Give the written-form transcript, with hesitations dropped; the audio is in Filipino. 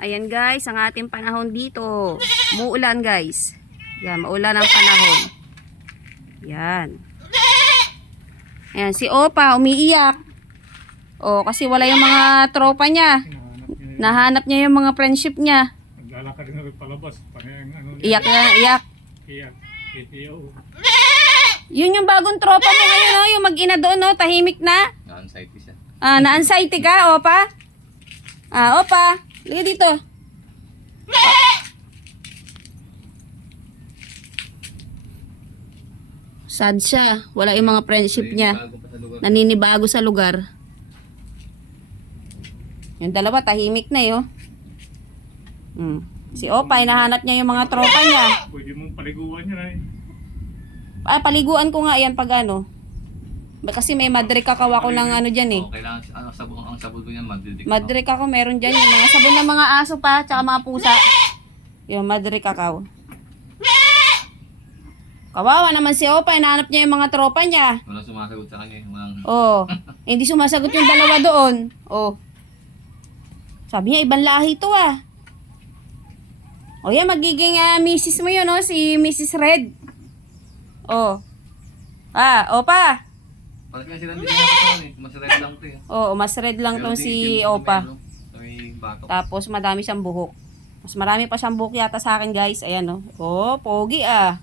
Ayan guys, ang ating panahon dito. Muulan guys. Yan, maulan ang panahon. Yan. Ayan, si Opa umiiyak. Oh, kasi wala yung mga tropa niya. Nahanap niya yung mga friendship niya. Naglalakad na rin palabas. Iyak na, iyak. Iyak. PTO. Yun yung bagong tropa mo ngayon, oh, yung mag-ina doon, oh, tahimik na. Na-anxiety siya. Na-anxiety ka, Opa? Opa, liga dito. Sad siya. Wala yung mga friendship niya. Bago pa sa lugar. Naninibago sa lugar. Yung dalawa, tahimik na yun. Si Opa, hinahanap niya yung mga tropa niya. Pwede mong paliguan yan ay. Paliguan ko nga yan pag ano. Kasi may Madre Cacao ako ng ano dyan eh. Oh, kailangan ang sabon ko niyan, Madrid. Madre Cacao meron dyan yung mga sabon ng mga aso pa, tsaka mga pusa. Yung Madre Cacao. Kawawa naman si Opa, hinahanap niya yung mga tropa niya. Walang sumasagot sa kanya. Walang... Oh, hindi sumasagot yung dalawa doon. Oh. Sabi niya, ibang lahi to ah. O yan, magiging misis mo yun, oh, si Mrs. Red. Oh. Opa. Parang nga sila hindi na katawan eh. Mas red lang ito eh. Oh, mas red lang tong si Opa. Tapos madami siyang buhok. Mas marami pa siyang buhok yata sa akin guys. Ayan oh. Oh, pogi ah.